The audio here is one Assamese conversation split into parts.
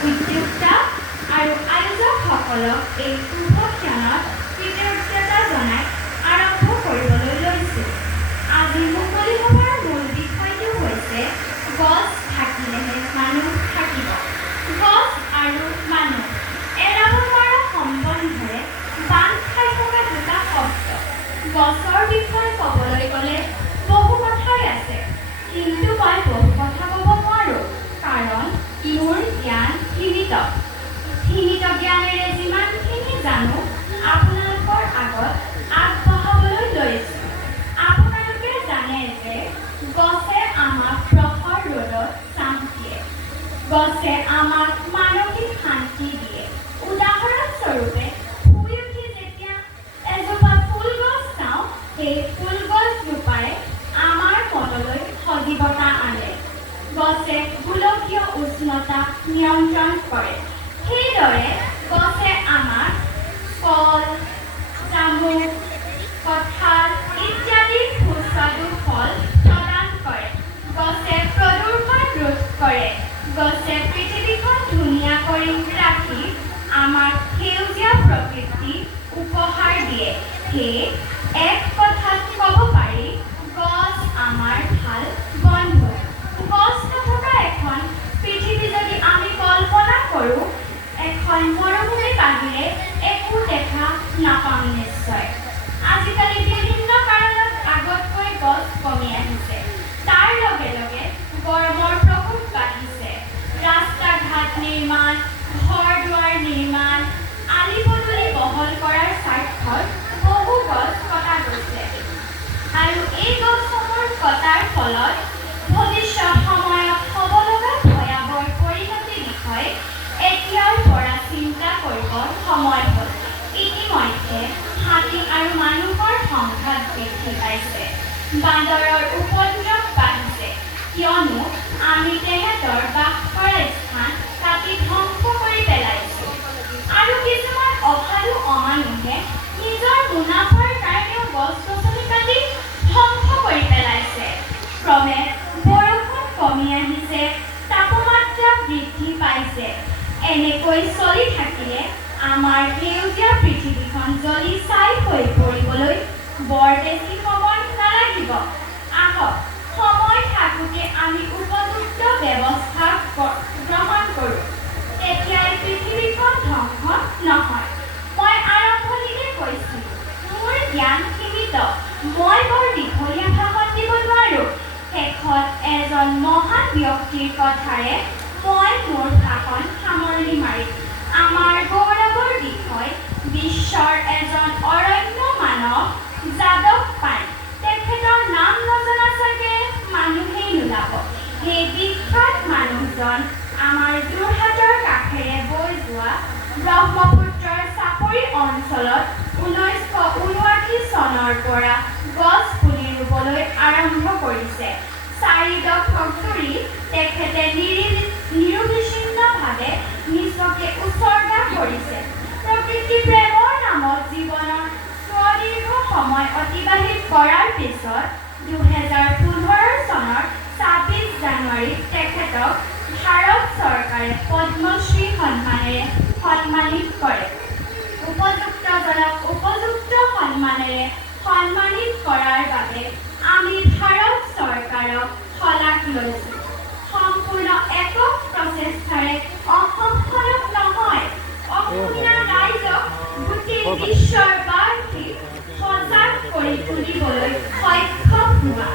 উদ্যোক্তা আৰু আয়োজকসকলক এই শুভ ক্ষণত কৃতজ্ঞতা জনাই আৰম্ভ কৰিবলৈ লৈছোঁ। আজি মুকলি সভাৰ মূল বিষয়টো হৈছে গছ থাকিলেহে মানুহ থাকিব। গছ আৰু মানুহ এৰাব পৰা সম্বন্ধৰে বান্ধ খাই থকা দুটা শব্দ। গছৰ বিষয়ে ক'বলৈ গ'লে বহু কথাই আছে, কিন্তু মই বহু কথা ক'ব নোৱাৰোঁ, কাৰণ মোৰ জ্ঞান সীমিত। সীমিত জ্ঞানেৰে যিমানখিনি জানো আপোনালোকৰ আগত আগবঢ়াবলৈ লৈছোঁ। আপোনালোকে জানে যে গছে আমাক প্ৰখৰ ৰ'দত ছাঁ দিয়ে। গছে আমাক মানসিক শান্তি দিয়ে। উদাহৰণস্বৰূপে শুই উঠি যেতিয়া এজোপা ফুল গছ চাওঁ, সেই ফুল গছজোপাই আমাৰ মনলৈ সজীৱতা আনে। গছে গোলকীয় উষ্ণতা নিয়ন্ত্ৰণ কৰে। সেইদৰে গছে আমাক কল, জামুক, কঁঠাল ইত্যাদি সুস্বাদু ফল প্ৰদান কৰে। গছে প্ৰদূষণ ৰোধ কৰে। গছে পৃথিৱীখন ধুনীয়া কৰি ৰাখি আমাক সেউজীয়া প্ৰকৃতি উপহাৰ দিয়ে। সেয়ে এক কথাত ক'ব পাৰি, গছ আমাৰ ভাল বন্ধু। গছ নথকা এখন পৃথিৱী যদি আমি কল্পনা কৰোঁ, এখন মৰুভূমিৰ বাহিৰে একো দেখা নাপাম নিশ্চয়। আজিকালি বিভিন্ন কাৰণত আগতকৈ গছ কমি আহিছে। তাৰ লগে লগে গৰমৰ প্ৰকোপ বাঢ়িছে। ৰাস্তা ঘাট নিৰ্মাণ, ঘৰ দুৱাৰ নিৰ্মাণ, আলি পদূলি বহল কৰাৰ স্বাৰ্থত বহু গছ কটা গৈছে। আৰু এই গছসমূহ কটাৰ ফলত ভৱিষ্যত সময়ত হ'ব লগা ভয়াৱহ পৰিণতিৰ বিষয়ে এতিয়াৰ পৰা চিন্তা কৰিবৰ সময় হ'ল। ইতিমধ্যে হাতী আৰু মানুহৰ সংঘাত বৃদ্ধি পাইছে। বান্দৰৰ উপদ্ৰৱ বাঢ়িছে, কিয়নো আমি তেহেঁতৰ বাস কৰা স্থান কাটি ধ্বংস কৰি পেলাইছোঁ। আৰু কিছুমান অসাধু অমানুহে নিজৰ মুনাফাৰ কাৰণেও গছ-গছনি কাটি ধ্বংস কৰি পেলাইছে। ক্ৰমে বৰষুণ কমি আহিছে, তাপমাত্ৰা বৃদ্ধি পাইছে। এনেকৈ চলি থাকিলে আমাৰ সেউজীয়া পৃথিৱীখন জ্বলি ছাই হৈ পৰিবলৈ বৰ বেছি সময় নালাগিব। আহক, সময় থাকোঁতে আমি উপযুক্ত ব্যৱস্থা গ্ৰহণ কৰোঁ। তেতিয়াই পৃথিৱীখন ধ্বংস নহয়। মই আৰম্ভণিতে কৈছিলোঁ, মোৰ জ্ঞান সীমিত। মই বৰ দীঘলীয়া ভাষণ দিব নোৱাৰোঁ। শেষত এজন মহান ব্যক্তিৰ কথাৰে মই মোৰ ভাষণ সামৰণি মাৰিম। আমাৰ গৌৰৱৰ বিষয় বিশ্বৰ এজন অৰণ্য মানৱ যাদৱ পায়েং। তেখেতৰ নাম নজনা চাগে মানুহেই নোলাব। সেই বিখ্যাত মানুহজন আমাৰ যোৰহাটৰ কাষেৰে বৈ যোৱা ব্ৰহ্মপুত্ৰৰ চাপৰি অঞ্চলত 1979 চনৰ পৰা গছ পুলি ৰুবলৈ আৰম্ভ কৰিছে। 4 দশক ধৰি তেখেতে নিৰবিচ্ছিন্নভাৱে নিজকে উৎসৰ্গা কৰিছে। প্ৰকৃতি প্ৰেমৰ নামত জীৱনৰ সুদীৰ্ঘ সময় অতিবাহিত কৰাৰ পিছত 2015 চনৰ 26 জানুৱাৰীত তেখেতক ভাৰত চৰকাৰে পদ্মশ্ৰী সন্মানেৰে সন্মানিত কৰে। উপযুক্তজনক উপযুক্ত সন্মানেৰে সন্মানিত কৰাৰ বাবে আমি ভাৰত চৰকাৰক শলাগ লৈছোঁ। সম্পূৰ্ণ একক প্ৰচেষ্টাৰে অসমখনক নহয়, অসমীয়া ৰাইজক গোটেই বিশ্বৰ বাসী সজাগ কৰি তুলিবলৈ সক্ষম হোৱা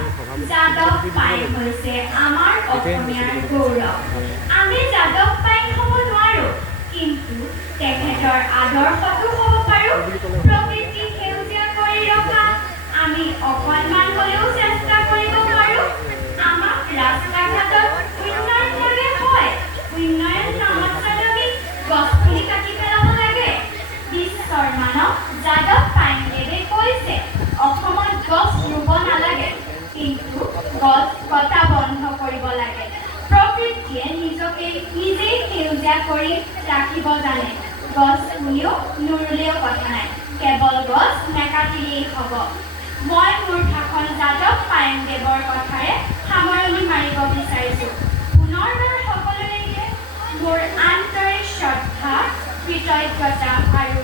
যাদৱ পায়েং হৈছে আমাৰ অসমীয়াৰ গৌৰৱ। আমি যাদৱ পায়েং হ'ব নোৱাৰোঁ, কিন্তু তেখেতৰ আদৰ্শটো হ'ব পাৰোঁ। প্ৰকৃতি সেউজীয়া কৰি ৰখা আমি অকণমান হ'লেও চেষ্টা কৰিব পাৰোঁ। আমাক ৰাস্তা ঘাটত উন্নয়ন লাগে হয়, উন্নয়ন নামত আমি গছপুলি কাটি পেলাব লাগে। বিশ্বৰ মানৱ যাদৱ পায়েংদেৱে কৈছে, অসমত গছ ৰুব নালাগে, কিন্তু গছ কটা বন্ধ কৰিব লাগে। প্ৰকৃতিয়ে নিজেই সেউজীয়া কৰি ৰাখিব জানে। গছ পুলিও নুৰুলেও কথা নাই, কেৱল গছ নেকাটিলেই হ'ব। মই মোৰ ভাষণ যাদৱ পায়েংদেৱৰ কথাৰে সামৰণি মাৰিব বিচাৰিছোঁ। পুনৰবাৰ সকলোলৈকে মোৰ আন্তৰিক শ্ৰদ্ধা, কৃতজ্ঞতা আৰু